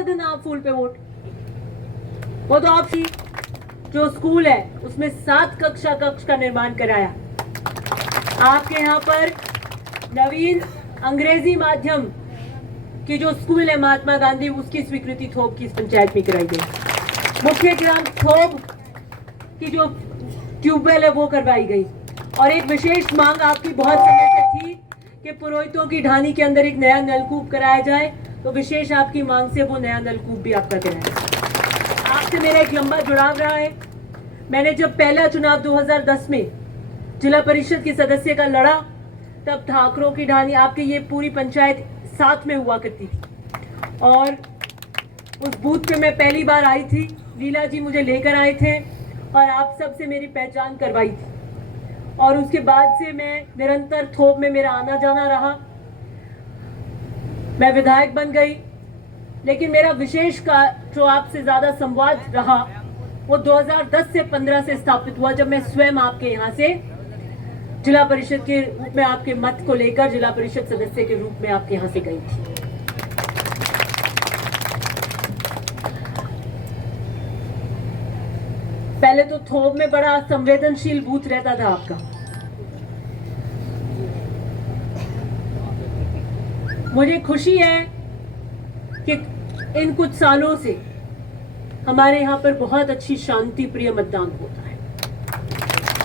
दे देना आप फूल पे वोट। वो तो आपकी जो स्कूल है उसमें 7 कक्ष का निर्माण कराया। आपके यहाँ पर नवीन अंग्रेजी माध्यम की जो स्कूल है महात्मा गांधी, उसकी स्वीकृति थोप की इस पंचायत में कराई गई। मुख्य ग्राम थोप की जो ट्यूबवेल है वो करवाई गई। और एक विशेष मांग आपकी बहुत समय से थी कि पुरोहितों की ढानी के अंदर एक नया नलकूप कराया जाए, तो विशेष आपकी मांग से वो नया नलकूप भी आपका कराया। आपसे मेरा एक लंबा जुड़ाव रहा है। मैंने जब पहला चुनाव 2010 में जिला परिषद के सदस्य का लड़ा, तब ठाकरों की ढानी आपकी ये पूरी पंचायत साथ में हुआ करती थी। और उस बूथ पे मैं पहली बार आई थी, लीला जी मुझे लेकर आए थे और आप सबसे मेरी पहचान करवाई थी। और उसके बाद से मैं निरंतर थोप में मेरा आना जाना रहा। मैं विधायक बन गई, लेकिन मेरा विशेष का जो आपसे ज्यादा संवाद रहा वो 2010 से 15 से स्थापित हुआ, जब मैं स्वयं आपके यहाँ से जिला परिषद के रूप में आपके मत को लेकर जिला परिषद सदस्य के रूप में आपके यहाँ से गई थी। पहले तो थोप में बड़ा संवेदनशील बूथ रहता था आपका। मुझे खुशी है कि इन कुछ सालों से हमारे यहाँ पर बहुत अच्छी शांति प्रिय मतदान होता है।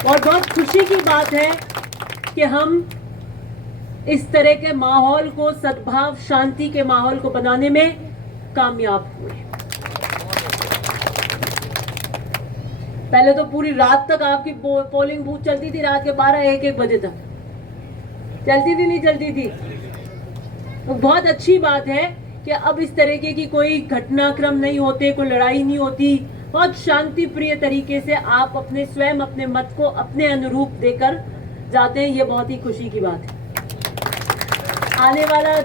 और बहुत खुशी की बात है कि हम इस तरह के माहौल को, सद्भाव शांति के माहौल को बनाने में कामयाब हुए। पहले तो पूरी रात तक आपकी पोलिंग बूथ चलती थी, रात के 12-1 बजे तक चलती थी, नहीं चलती थी। तो बहुत अच्छी बात है कि अब इस तरीके की कोई घटनाक्रम नहीं होते, कोई लड़ाई नहीं होती। बहुत शांति प्रिय तरीके से आप अपने स्वयं अपने मत को अपने अनुरूप देकर जाते हैं। ये बहुत ही खुशी की बात है। आने वाला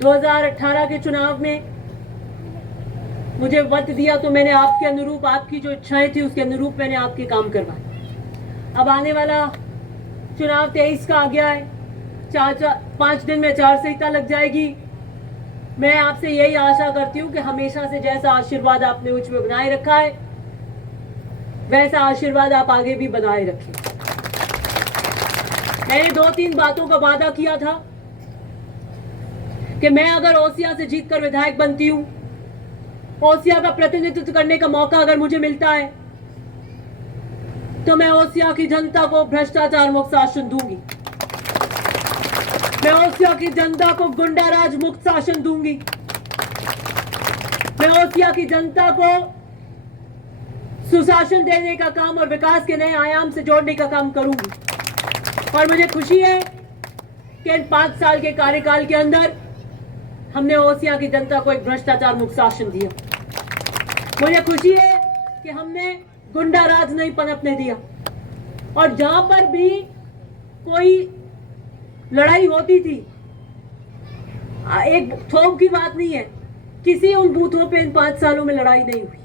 2018 के चुनाव में मुझे वक्त दिया तो मैंने आपके अनुरूप, आपकी जो इच्छाएं थी उसके अनुरूप मैंने आपके काम करवाए। अब आने वाला चुनाव 23 का आ गया है। 5 दिन में आचार संहिता लग जाएगी। मैं आपसे यही आशा करती हूँ कि हमेशा से जैसा आशीर्वाद आपने मुझ में बनाए रखा है, वैसा आशीर्वाद आप आगे भी बनाए रखें। मैंने 2-3 बातों का वादा किया था कि मैं अगर ओसिया से जीतकर विधायक बनती हूँ, ओसिया का प्रतिनिधित्व करने का मौका अगर मुझे मिलता है, तो मैं ओसिया की जनता को भ्रष्टाचार मुक्त शासन दूंगी। मैं ओसिया की जनता को गुंडाराज मुक्त शासन दूंगी। मैं ओसिया की जनता को सुशासन देने का काम और विकास के नए आयाम से जोड़ने का काम करूंगी। और मुझे खुशी है कि इन 5 साल के कार्यकाल के अंदर हमने ओसिया की जनता को एक भ्रष्टाचार मुक्त शासन दिया। मुझे खुशी है कि हमने गुंडाराज नहीं पनपने दिया। और जहां पर भी कोई लड़ाई होती थी, एक थोप की बात नहीं है, किसी उन बूथों पे इन 5 सालों में लड़ाई नहीं हुई।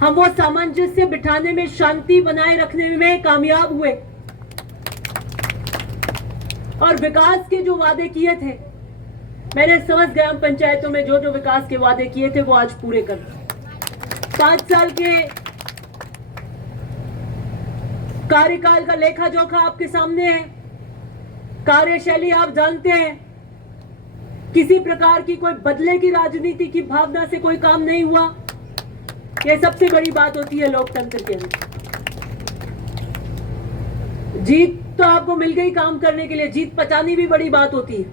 हम वो सामंजस्य बिठाने में, शांति बनाए रखने में कामयाब हुए। और विकास के जो वादे किए थे, मैंने समस्त ग्राम पंचायतों में जो जो विकास के वादे किए थे वो आज पूरे कर दिए। 5 साल के कार्यकाल का लेखा जोखा आपके सामने है। कार्यशैली आप जानते हैं। किसी प्रकार की कोई बदले की राजनीति की भावना से कोई काम नहीं हुआ। यह सबसे बड़ी बात होती है लोकतंत्र के अंदर। जीत तो आपको मिल गई काम करने के लिए, जीत पचानी भी बड़ी बात होती है।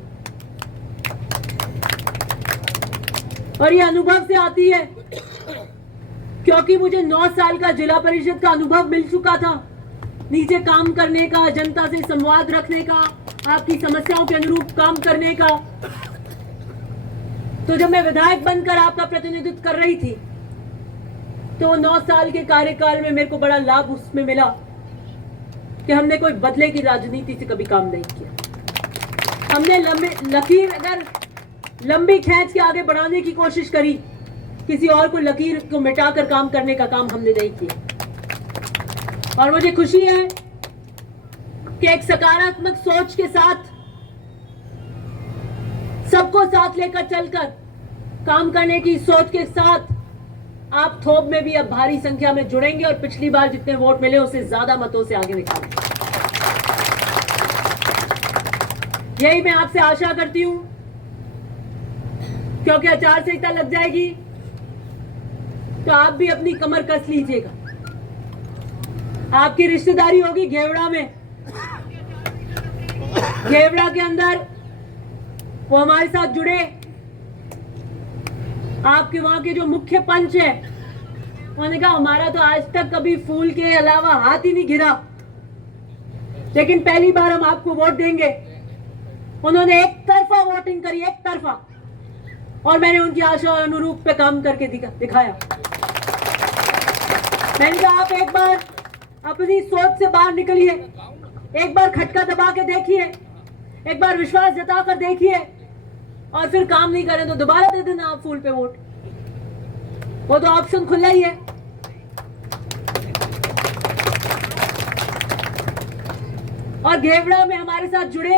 और ये अनुभव से आती है, क्योंकि मुझे 9 साल का जिला परिषद का अनुभव मिल चुका था, नीचे काम करने का, जनता से संवाद रखने का, आपकी समस्याओं के अनुरूप काम करने का। तो जब मैं विधायक बनकर आपका प्रतिनिधित्व कर रही थी, तो 9 साल के कार्यकाल में मेरे को बड़ा लाभ उसमें मिला कि हमने कोई बदले की राजनीति से कभी काम नहीं किया। हमने लकीर अगर लंबी खींच के आगे बढ़ाने की कोशिश करी, किसी और को लकीर को मिटाकर काम करने का काम हमने नहीं किया। और मुझे खुशी है कि एक सकारात्मक सोच के साथ सबको साथ लेकर चलकर काम करने की सोच के साथ आप थोप में भी अब भारी संख्या में जुड़ेंगे और पिछली बार जितने वोट मिले उससे ज्यादा मतों से आगे निकालेंगे। यही मैं आपसे आशा करती हूं, क्योंकि आचार संहिता लग जाएगी तो आप भी अपनी कमर कस लीजिएगा। आपकी रिश्तेदारी होगी घेवड़ा में, घेवड़ा के अंदर वो हमारे साथ जुड़े। आपके वहां के जो मुख्य पंच है उन्होंने कहा हमारा तो आज तक कभी फूल के अलावा हाथ ही नहीं गिरा, लेकिन पहली बार हम आपको वोट देंगे। उन्होंने एक तरफा वोटिंग करी, एक तरफा, और मैंने उनकी आशा और अनुरूप पे काम करके दिखाया। मैंने कहा आप एक बार अपनी सोच से बाहर निकलिए, एक बार खटका दबा के देखिए, एक बार विश्वास जता कर देखिए, और फिर काम नहीं करें तो दोबारा दे देना आप फूल पे वोट। वो तो ऑप्शन खुला ही है। और घेवड़ा में हमारे साथ जुड़े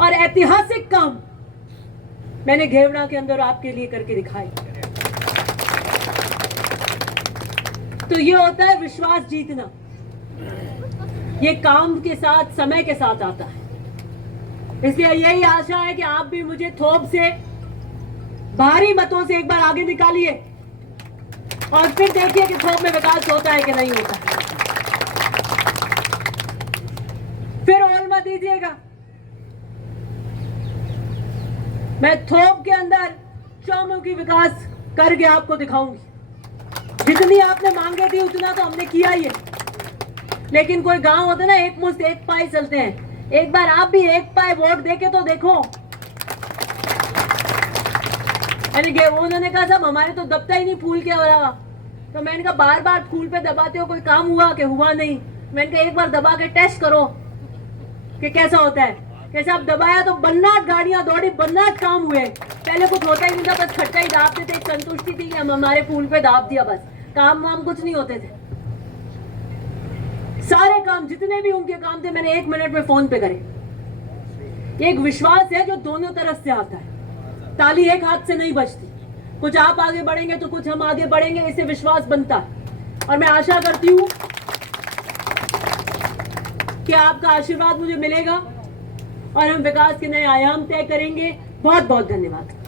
और ऐतिहासिक काम मैंने घेवड़ा के अंदर आपके लिए करके दिखाए। तो ये होता है विश्वास जीतना। ये काम के साथ, समय के साथ आता है। इसलिए यही आशा है कि आप भी मुझे थोप से भारी मतों से एक बार आगे निकालिए और फिर देखिए कि थोप में विकास होता है कि नहीं होता है। फिर और मत दीजिएगा। मैं थोप के अंदर चौमुखी विकास करके आपको दिखाऊंगी। जितनी आपने मांगे थी उतना तो हमने किया ही है, लेकिन कोई गांव होता है ना, एक मुश्त एक पाई चलते हैं। एक बार आप भी एक पाई वोट देके तो देखो। उन्होंने कहा साहब हमारे तो दबता ही नहीं फूल के अलावा। तो मैंने कहा बार बार फूल पे दबाते हो, कोई काम हुआ कि हुआ नहीं? मैंने कहा एक बार दबा के टेस्ट करो कि कैसा होता है। कैसे आप दबाया तो बन्नाट गाड़ियां दौड़ी, बन्नाट काम हुए। पहले कुछ होता ही नहीं था, बस खट्टा ही दाबते थे, एक संतुष्टि थी कि हम हमारे फूल पे दाब दिया, बस काम वाम कुछ नहीं होते थे। सारे काम जितने भी उनके काम थे मैंने 1 मिनट में फोन पे करे। एक विश्वास है जो दोनों तरफ से आता है। ताली एक हाथ से नहीं बजती। कुछ आप आगे बढ़ेंगे तो कुछ हम आगे बढ़ेंगे, इससे विश्वास बनता है। और मैं आशा करती हूं कि आपका आशीर्वाद मुझे मिलेगा और हम विकास के नए आयाम तय करेंगे। बहुत बहुत धन्यवाद।